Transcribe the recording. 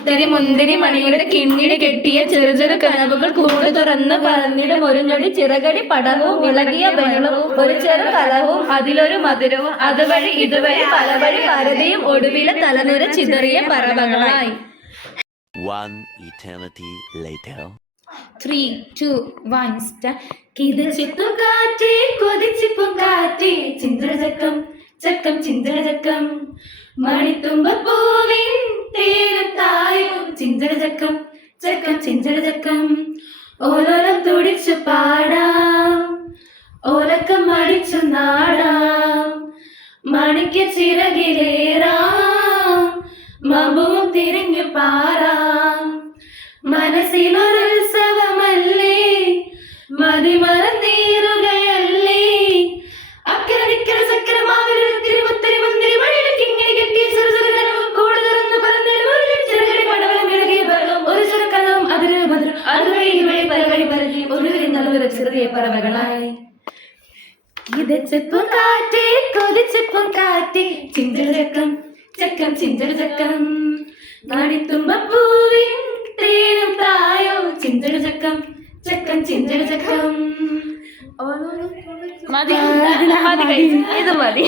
പുത്തരി മുന്തിരി മണിയുടെ കിണ്ണിടി കെട്ടിയ ചെറു ചെറു കനവുകൾ കൂട് തുറന്ന് പറന്നിടും ഒരു ഞൊടി ചിറകടി പടവും ഇളകിയ ബഹളവും ഒരു ചെറു കലവും അതിലൊരു മധുരവും അതുവഴി ഇതുവഴി പല വഴി പരതിയും ഒടുവിലെ തലനിര ചിതറിയ പറവകളായി. 1 eternity later. 3, 2, 1 start. കിതച്ചിപ്പും കാറ്റേ കൊതിച്ചിപ്പും കാറ്റേ ചിന്തചക്കം ചക്കം ചിന്തചക്കം മണിത്തുമ്പപ്പൂവിൻ തേനും തായും ചിന്തചക്കം ചക്കം ചിന്തചക്കം ഓലോലം തുടിച്ചു പാടാം ഓലക്കം മടിച്ചു നാടാം മണിക്ക് ചിറകിലേറാം മമ്പുവും തിരിഞ്ഞു പാറാം മനസ്സിലൊരുത്സവമല്ലേ മതിമറന്നീറുകയല്ലേ അക്കരനിക്കര ചക്കരമാവിലും തിരുമുത്തരി മുന്തിരി മണിയിലേക്ക് ഇങ്ങനെ കെട്ടിയ ചെറുചെറുകനവും കൂട് തുറന്ന് പറന്നൊരു ചെറുകടി പടവലും ഇളകിയ പറവും ഒരു ചെറുക്കനവും അതിലൊരു മധുരം അതുവഴി ഇവഴി പരവഴി പരതി ഒടുവിൽ നല്ലൊരു ചെറിയ പറവകളായി. കിതച്ചപ്പും കാറ്റേ കൊതിച്ചപ്പും കാറ്റേ ചിന്തചക്കം ചക്കം ചിന്തചക്കം മണിത്തുമ്പപ്പൂവിൻ തേനും തായോ ചിന്തചക്കം ചക്കം ചിന്തചക്കം. മതി ഇത് മതി.